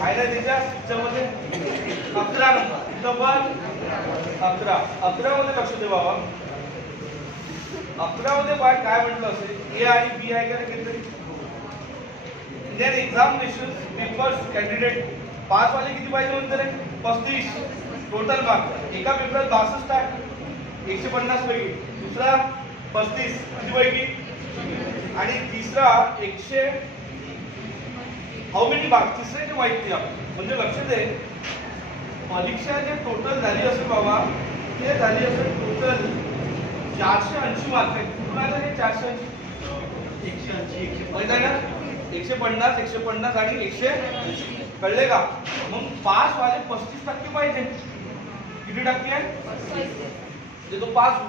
आहे ना त्याच्यामध्ये 11 नंबर इथं पण 11. 11 मध्ये लक्ष दे बाबा. 11 मध्ये काय म्हटलं असेल ए आणि बी आहे का किती. Indian examination papers candidate pass वाले किती पाहिजे म्हणते रे 35 टोटल मार्क. एका पेपरात 62 आहे 150 पैकी. दुसरा 35 किती पैकी. आणि तिसरा 100 हाऊ मेनी मार्क्स तिसऱ्याची माहिती आपण म्हणजे लक्ष दे. परीक्षा जे टोटल झाली असेल बाबा ते झाली असेल टोटल 480 मार्क आहेत. कुणाला हे 480 180 माहिती आहे ना. 150 150 आणि 180 कळले का. मग पास वाले 35% पाहिजे. किती टक्के आहे ते तो पास.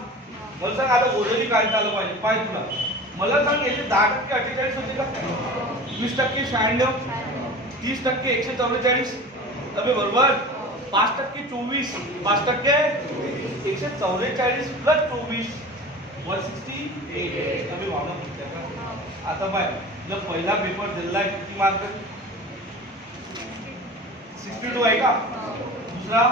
मला सांग आता ओरली काढता आलं पाहिजे पाहिजे तुला. मला सांग याचे 10% 48 होते का. 20% 96 30% 144 अबे बरोबर. 5% 24 5% 144 प्लस 24 168 अबे भावना म्हणते का. आता पाय जर पहिला पेपर दिला आहे किती मार्क 62 आहे का. दुसरा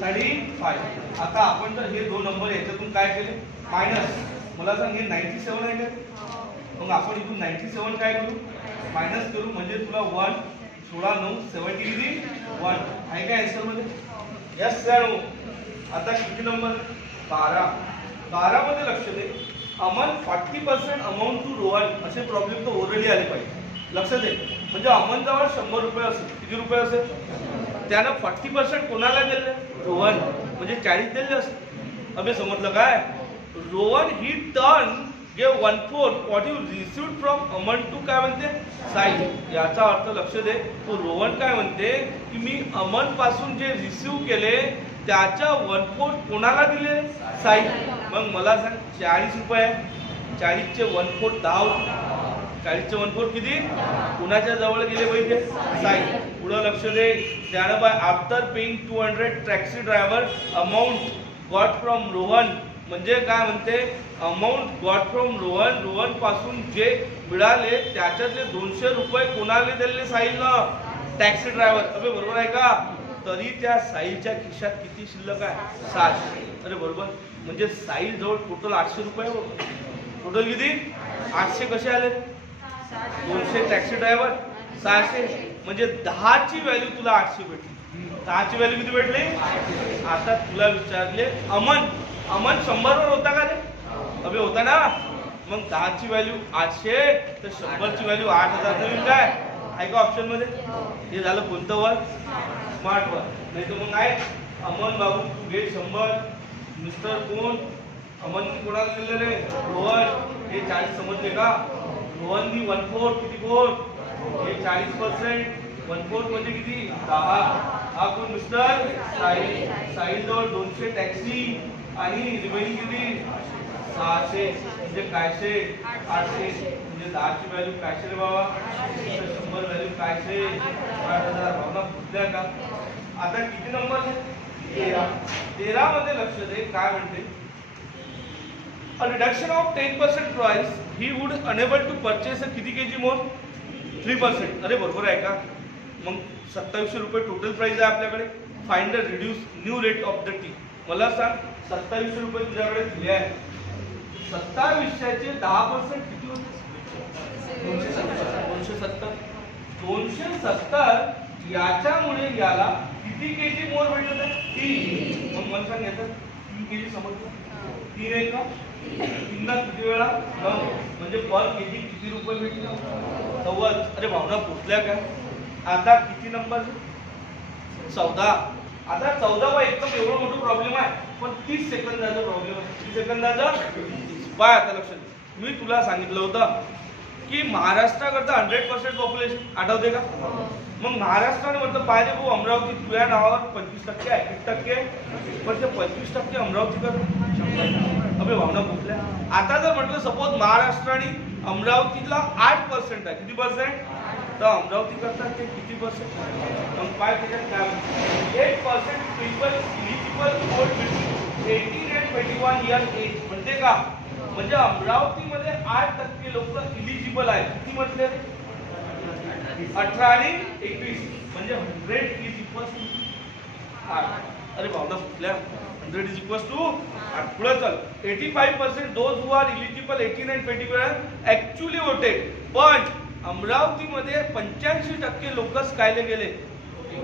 35. आता आपण जर हे दोन नंबर याच्यातून काय केले मायनस. मला सांग हे 97 आहे का. मग आपण इथून 97 काय करू मायनस करू म्हणजे तुला 1 16 9 73 1 आहे का आन्सर मध्ये. Yes sir. आता किती नंबर 12. 12 मध्ये लक्ष दे. अमन 40% अमाऊंट टू रोहन असे प्रॉब्लेम तर ओरली आले पाहिजे. लक्ष दे म्हणजे अमन जवळ 100 रुपये असेल. किती रुपये असेल त्यानं 40% कोणाला दिले रोहन म्हणजे 40 दिले असेल. अबे समजलं काय. रोहन ही turn give 1/4 what you received from Aman to काय म्हणते साहिल. याचा अर्थ लक्ष दे तो रोहन काय म्हणते की मी अमन पासून जे रिसीव्ह केले त्याच्या 1/4 कोणाला दिले साहिल. मग मला सांग 40 रुपये 40 चे 1/4 10 40 चे 1/4 किती कुणाच्या जवळ गेले पाहिजे साहिल. पुढे लक्ष दे. त्यानं by after paying 200 taxi driver amount got from Rohan म्हणजे काय म्हणते amount got from Rohan. Rohan पासून जे मिळाले त्याच्यातले 200 रुपये कोणाला दिले साहिलनं टॅक्सी ड्रायव्हर. अबे बरोबर आहे का. तरी त्या साहिलच्या खिशात किती शिल्लक आहे 700. अरे बरोबर म्हणजे साहिल जवळ टोटल 800 रुपये. टोटल किती 800 कसे आले 200 टॅक्सी ड्रायव्हर 600 म्हणजे 10 ची व्हॅल्यू तुला 800 भेटली. 10 ची व्हॅल्यू किती भेटली. आता तुला विचारले अमन 100 वर होता का रे. अबे होता ना. मग 10 ची व्हॅल्यू 800 तर 100 ची व्हॅल्यू 8000 नवीन काय आहे का ऑप्शन मध्ये. हे झालं कोणतं वर स्मार्ट वर. नाही तर मग काय अमन बाबू तू घे 100 मिस्टर कोण अमन कोणाला दिले रे रोहन. हे 40 समजले का. रोहननी 1/4 किती कोण हे 40% 1/4 म्हणजे किती 10. हा कोण मिस्टर साहिल. साहिल जवळ 200 टॅक्सी आणि रिमेनिंग किती 600 म्हणजे कायशे 800 म्हणजे 10 ची व्हॅल्यू कायशे रे बाबा 100 व्हॅल्यू कायशे 8000. भावना पुढल्या का. आता किती नंबर 13 मध्ये लक्ष दे काय म्हणते. A reduction of 10% price he would unable to purchase a किती केजी मोर 3%. अरे बरोबर आहे का. मग 2700 रुपये टोटल प्राइस आहे आपल्याकडे. Find the reduce new rate of the T. मला सांग 2700 रुपये तुझ्याकडे दिले आहे. 2700 चे 10% किती होते 270. 270 याच्यामुळे याला किती केजी मोर भेटलं 3. मग मला सांग याचं 3 केजी समजलं 3 आहे का. 3 किती वेळा 9 म्हणजे पर केजी किती रुपये भेटले 90. अरे भावना पोचल्या का. आता किती नंबर 14. आता 14 वा एकदम एवढं मोठं प्रॉब्लेम आहे पण 30 सेकंदाचा प्रॉब्लेम आहे. किती सेकंदाचा 30. बाय आता लक्षात मी तुला सांगितलं होतं की महाराष्ट्राकरता 100% पॉप्युलेशन आठवते का. मग महाराष्ट्राने म्हटलं पाहिजे भाऊ अमरावती तुझ्या नावावर 25% आहे 21% पण ते 25% अमरावती कर. अबे भावना पोचल्या. आता जर म्हटलं सपोज महाराष्ट्राने अमरावतीला 8% आहे किती पर्सेंट तर अमरावती करतात ते किती पर्सेंट. मग काय त्याच्यात काय 8% people eligible for 18 and 21 year age म्हणते का म्हणजे अमरावतीमध्ये 8% लोक इलिजिबल आहेत. किती म्हटले 18 आणि 21 म्हणजे 100 इज इक्वल टू 8. अरे भावना कुठल्या 100 इज इक्वल टू 8. पुढे चल. 85% those who are eligible 18 and 21 actually voted. पण अमरावतीमध्ये 85% लोकच कायले गेले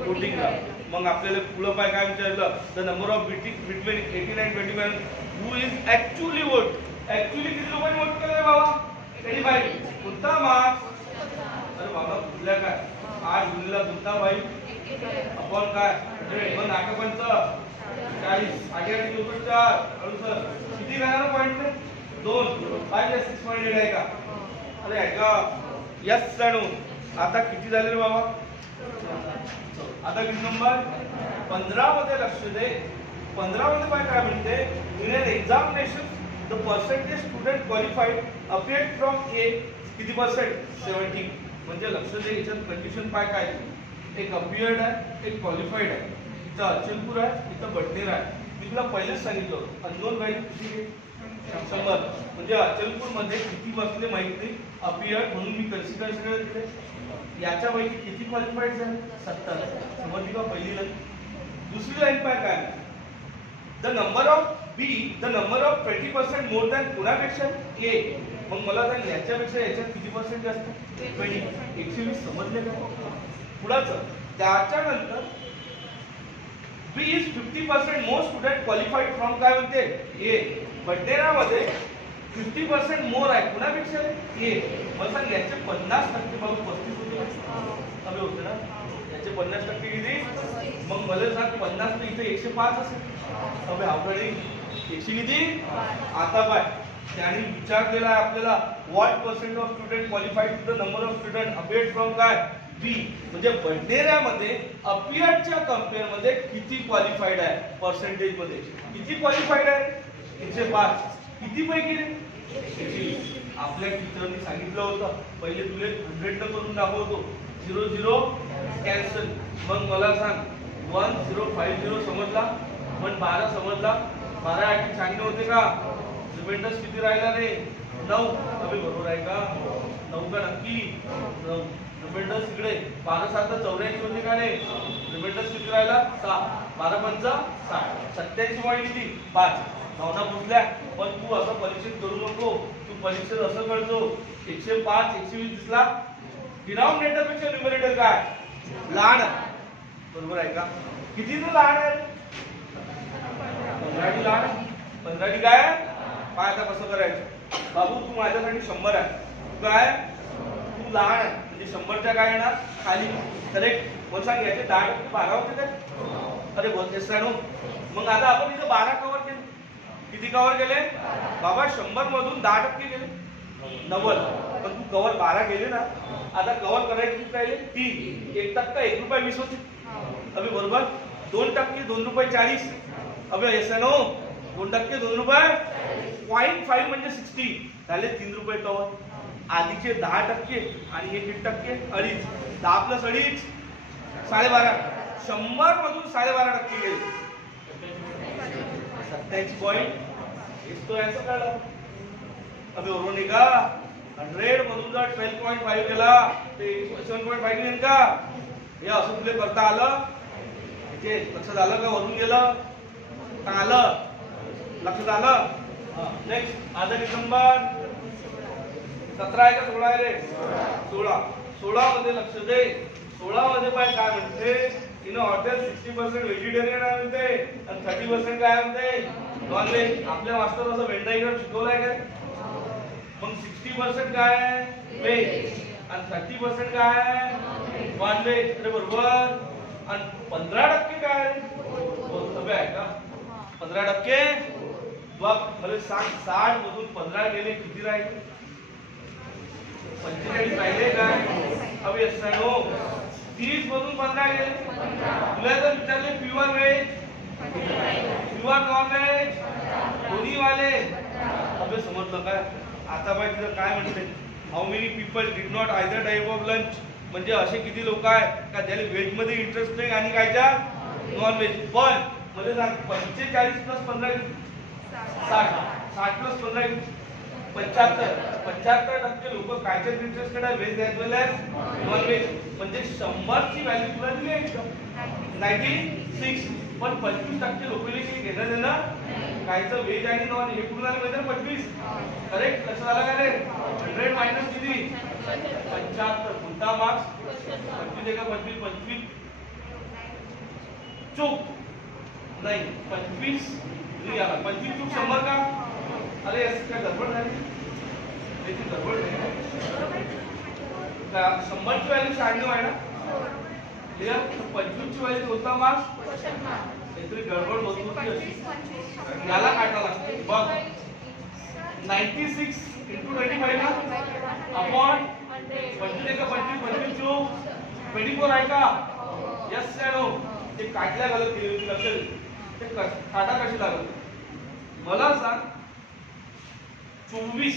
वोटिंगला. मग आपल्याला पुढं पाय काय विचारलं, the number of between 18 and 21 who is actually vote. Actually किती लोकांनी वोट केलं बाबा? 85. कोणता मार्क्स? अरे बाबा कुठल्या काय 8 गुणिले कोणता बाई आपण काय 100. मग नाटकांचं 40 8 लोक 4 सर किती राहणार पॉईंट? 2 5 6.8 आहे का? अरे आहे का? यस जाणू. आता किती झाले रे बाबा? आता किती नंबर? 15 मध्ये लक्ष दे. 15 मध्ये काय म्हणते, in an examination the percentage student qualified appeared from A किती पर्सेंट? 70. म्हणजे लक्ष दे याच्यात कंडिशन पाय काय, एक अपियर्ड आहे एक क्वालिफाईड आहे. इथं अचलपूर आहे इथं बडनेर आहे. मी तुला पहिलेच सांगितलं अननोन व्हॅल्यू किती 100. म्हणजे अचलपूर मध्ये किती बसले माहित नाही अपियर्ड म्हणून मी कन्सिडर केले. याच्यापैकी किती क्वालिफाईड झाले? 70. समजली का पहिली लाईन? दुसरी लाईन पाय काय, the number of B the number of 20% more than कुणापेक्षा ए. मग मला सांग याच्यापेक्षा याच्यात किती पर्सेंट जास्त? 20. 120. समजले का? पुढाच त्याच्यानंतर B is 50% more student qualified from काय म्हणते ए. बडनेरामध्ये 50% मोर आहे कुणापेक्षा ए. मला सांग याचे 50% बाबू 35 होते अबे होते ना. याचे 50% किती? मग मला सांग 50 तर इथे 105 असेल. अबे अवघड 100 किती? आता पाय त्याने विचारलेला आहे आपल्याला what percent of student qualified to the number of student appeared from काय बी. म्हणजे बडनेरामध्ये अपियर्डच्या कंपेअर मध्ये किती क्वालिफाईड आहे पर्सेंटेज मध्ये? किती क्वालिफाईड आहे? 105. किती पैकी रे? 120. आपल्या टीचरनी सांगितलं होतं पहिले तुले 100 न करून दाखवतो 0 0 कॅन्सल. मग मला सांग 1050 समजला, पण 12 समजला. 12 8 96 होते का? रिमाइंडर्स किती राहिला रे? 9. अबे बरोबर आहे का? 9 का नक्की? 9. रिमाइंडर्स इकडे 12 7 84 होते का रे? रिमाइंडर्स किती राहिला? 6. 12 5 60. 87 पॉईंट किती? 5. भावना पुसल्या. पण तू असं परीक्षेत करू नको. तू परीक्षेत असं करतो 105 120 दिसला. डिनॉमिनेटर पेक्षा न्यूमरेटर काय लहान? बरोबर आहे का? किती तो लहान आहे? 15 लहान. 15 काय? काय आता कसं करायचं बाबू? तू माझ्यासाठी 100 आहे. तू काय? तू लहान आहे म्हणजे 100च्या काय येणार खाली. करेक्ट. मग सांग याचे 10% 12 होते काय? अरे बहुत तेच ना. मग आता आपण इथे 12 कव्हर केले. किती कव्हर केले बाबा? 100 मधून 10% गेले 90. पण तू कव्हर 12 केले ना. आता कव्हर करायचे किती राहिले? 3. 1% 1 रुपये 20 होते. अबे बरोबर. 2% 2 रुपये 40. अबे ऐसा नो 2% 2 रुपये 0.5 म्हणजे 60 झाले 3 रुपये कव्हर. आधीचे 10% आणि हे 1% 2.5. 10 प्लस 2.5 12.5. 100 मधून 12.5% गेले 27 पॉइंट. तो ऐसा कळलं. अबे बरोबर नाही का? 100 मधून जर 12.5 केला ते 7.5 येईल का? हे असं तुला करता आलं? इथे लक्षात आलं का? वरून गेलं का? आलं लक्षात आलं? नेक्स्ट आता नंबर 17 आहे का 16 आहे रे? 16. 16 मध्ये लक्ष दे. 16 मध्ये पाय काय म्हणते, इन हॉटेल 60% व्हेजिटेरियन आहे म्हणते आणि 30% काय म्हणते नॉन व्हेज. आपल्या मास्टर असं वेंडा इकडे शिकवलाय काय? मग 60% काय आहे व्हेज आणि 30% काय आहे नॉन व्हेज. अरे बरोबर. आणि 15% काय आहे? आहे का? 15%. बघ मला सांग 60 मधून 15 गेले किती राहिले? 45 राहिले काय? अबे असं नो. 30 मधून 15 गेले. तुला जर विचारले pure veg pure non veg दोन्ही वाले. अबे समजलं काय? आता बाई तिथं काय म्हणते, how many people did not either type of lunch. म्हणजे असे किती लोक आहेत का ज्याला व्हेज मध्ये इंटरेस्ट नाही आणि कायच्या नॉन व्हेज. पण मला सांग 45 प्लस 15 60. 60 प्लस 15 75% लोक कायच्यात इंटरेस्टेड आहे, व्हेज ॲज वेल ॲज नॉन व्हेज. म्हणजे 100 ची व्हॅल्यू तुला दिली आहे 96. पण 25% लोकांनी काही घेणं देणं कायचं व्हेज आणि नॉन हे कुठून आलं माहिती 25. करेक्ट, लक्षात आलं का रे? 100 मायनस किती 75. कोणता मार्क्स 25 का 25 चूक नाही 25 आला 25 चूक 100 का? अरे असं काय गडबड झाली? त्याची गडबड नाही 100 ची व्हॅल्यू 96 आहे ना क्लिअर. 25 ची व्हॅल्यू कोणता मार्क्स काहीतरी गडबड होत होती अशी याला काढा लागते बघ 96 into 25 ना अपॉन 25 का 25 चूक 24 आहे का? यस या नो. ते काढल्या गलत केली होती लक्षात ते काटा कशी लागत मला सांग 24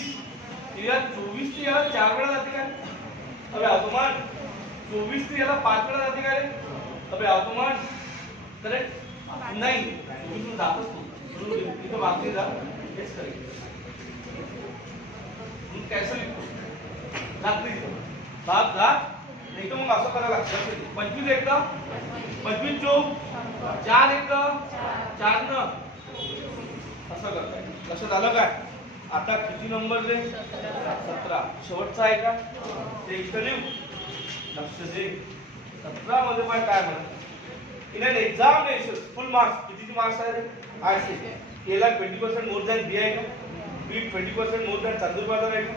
क्लिअर. 24 ती याला 4 वेळा जाते काय? अबे अवतमान 24 ती याला 5 वेळा जाते काय रे? अबे अवतमान करेक्ट नाही 24 जातच नाही इथं मागते जा हेच करेक्ट कॅन्सल लागते भाग घात नाही तर मग असं करायला लागतं 25 एकदा 25 चोक 4 एकदा 4 न असं करताय. लक्षात आलं काय? आता किती नंबर रे 17 शेवटचा आहे का? ते इथं लिहू लक्ष दे 17 मध्ये पण काय म्हणत in an examination full marks कितीचे मार्क्स आहे रे 800. एला 20% मोर दॅन बी आहे का? बी 20% मोर दॅन चांदूरबाजार आहे का?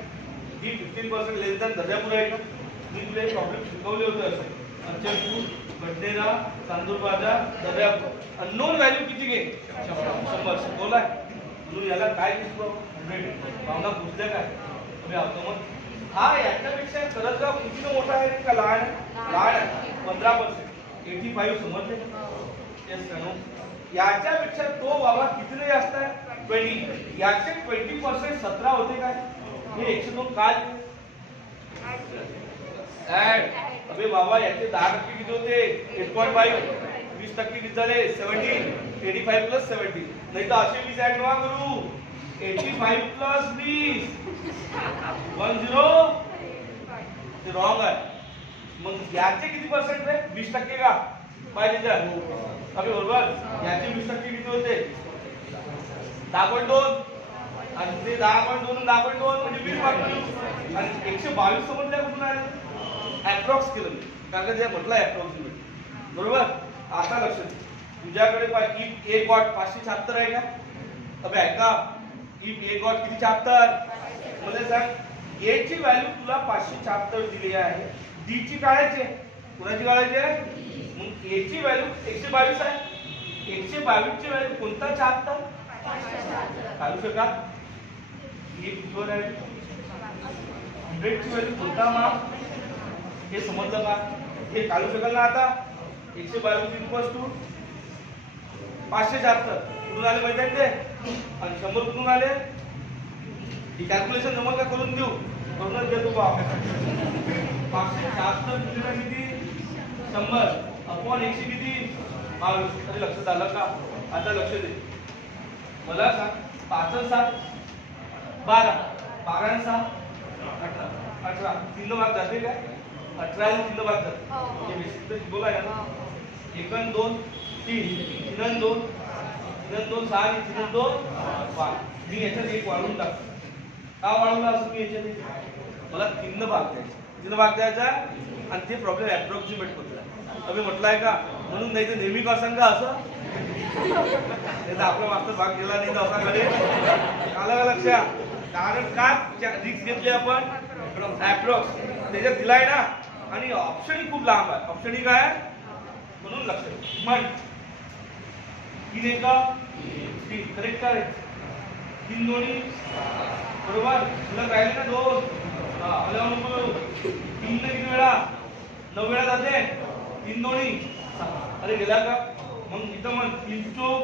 बी 15% लेस दॅन दर्यापूर आहे का? मी तुला एक प्रॉब्लेम शिकवले होते असं अचलपूर बडनेरा चांदूरबाजार दर्यापूर अननोन व्हॅल्यू किती घे 100 शिकवलाय म्हणून याला काय शिकवलं 100 भावना पुसल्या काय तुम्ही आवतो मग हा याच्यापेक्षा करतगाव किती मोठा आहे का लहान आहे 15% 85 समजले येस नो. याच्यापेक्षा तो बाबा किती जास्त आहे 20. याचे 20% 17 होते काय हे 102 काय ऍड. अबे बाबा याचे 10% किती होते 8.5. 20% किती झाले 17. 85 प्लस 17 नाही तर असे 20 ऍड नका करू 85 प्लस 20 10 ते रॉंग आहे. मग याचे किती पर्सेंट रे 20% का पाहिजे तर अबे बरोबर याचे 20% किती होते 10.2 आणि ते 10.2 म्हणजे 20% आणि 122 समजल्या कुठून आले अप्रॉक्स केलं मी कारण जे म्हटलं अप्रॉक्सिमेट बरोबर. आता लक्ष दे तुझ्याकडे इफ ए गॉट 576 आहे का? अबे ऐका इफ ए गॉट किती 76 म्हणजे सांग ए ची व्हॅल्यू तुला 576 दिली आहे डी ची काढायची कुणाची काढायची आहे मग ए ची व्हॅल्यू 122 आहे 122 ची व्हॅल्यू कोणता 76 काढू शका एक कितीवर आहे 100 ची व्हॅल्यू कोणता माप हे समजलं का? हे काढू शकाल ना आता 122 इक्वल्स टू 576 कुठून आले माहिती आहे ते आणि 100 कुठून आले ही कॅल्क्युलेशन जमल का करून देऊ करूनच देतो बा 576 किती 100 अपॉन 100 किती 22. अरे लक्षात आलं का? आता लक्ष दे मला सांग 5 आणि 7 12 12 आणि 6 18 तीन भाग जाते काय 18 आणि 3 भाग जाते हे बेसिक तर शिकवलं आहे ना 1 आणि 2 3 3 आणि 2 3 आणि 2 6 आणि 3 आणि 2 5 मी याच्यात एक वाढवून टाकतो का वाढवला असं मी याच्यात मला 3 भाग द्यायचा आणि ते प्रॉब्लेम अप्रॉक्सिमेट करतोय तुम्ही म्हटलंय का म्हणून नाही तर नेहमी करसान का असं आपला मागचा भाग गेला नाही तर असा कडे आलं का लक्षात कारण का रिक्स घेतली आपण अप्रॉक्स त्याच्यात दिलाय ना आणि ऑप्शन खूप लांब आहे ऑप्शन ही काय म्हणून लक्षात म्हण 3 एका 3 करेक्ट काय 3 दोन्ही बरोबर तुला राहिले ना 2 आलं नको 3 ने किती वेळा 9 वेळा जाते 3 दोन्ही अरे गेला का मग इथं मग 3 चोक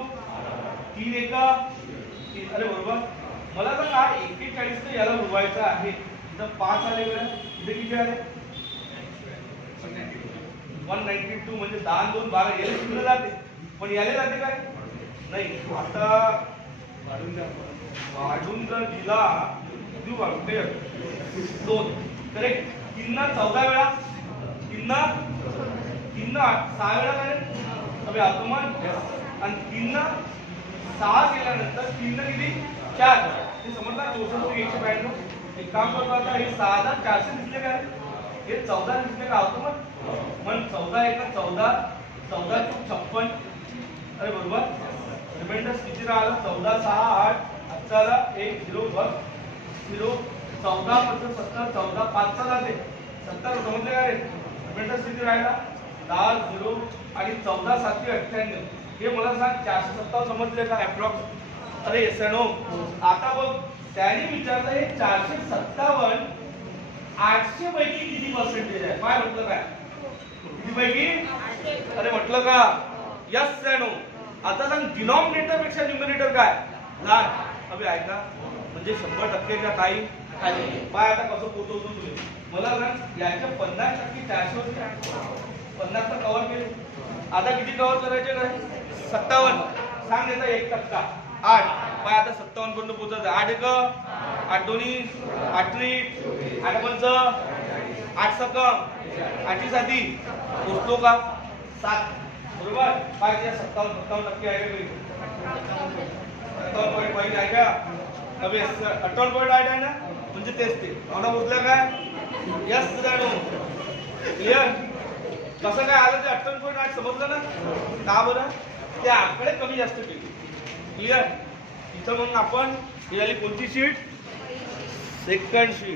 3 एका 3 अरे बरोबर मला तर हा 41 तर याला उडवायचं आहे इथं 5 आले वेळा इथे किती आले 192 म्हणजे 10 2 12 याला किती जाते पण याले जाते काय नाही आता वाढून जर दिला देऊ का क्लिअर 2 करेक्ट 3 ना 14 वेळा 3 ना 6 वेळा करेक्ट अबे आतोमान आणि 3 ना 6 केल्यानंतर 3 ना किती 4 हे समजला 64 एक काम करतो आता हे 6400 दिसले काय हे 14 दिसले का आतोमान मन 14 एका 14 14 चूक 56 अरे बरोबर रिमाइंडर किती राहिला 14 6 8 18 1 0 बस 0 14 17 14 5 चा जाते 70 समजले का रे रिमाइंडर किती राहिला 10 0 आणि 14 7 98 हे मला सांग 457 समजले का अप्रॉक्स अरे येस नो आता बघ त्याने विचारलं हे 457 800 पैकी किती पर्सेंटेज आहे काय म्हटलं काय किती पैकी अरे म्हटलं का यस नो आता सांग डिनॉमिनेटर पेक्षा न्यूमरेटर काय लहान अबे ऐका म्हणजे 100% का काही खाली पाय आता कसं पोहोचवतो तुम्ही मला सांग याच्या 50% 400 होते 50 तर कव्हर केले आता किती कव्हर करायचे काय 57 सांग याचा 1% 8 पाय आता 57 पर्यंत पोहोचायचं 8 एक 8 दोन्ही 8 त्रिक 8 पंच 8 सकम 8 साधी पोहोचतो का 7 बरोबर पाय त्या 57% आहे का 57.5 आहे का अबे 58.8 आहे ना म्हणजे तेच ते मला बोललं काय यस जाणो क्लिअर कसं काय आलं ते 58.8 समजलं ना का बरं ते आकडे कमी जास्त केले क्लिअर इथं मग आपण ही झाली कोणती शीट सेकंड शीट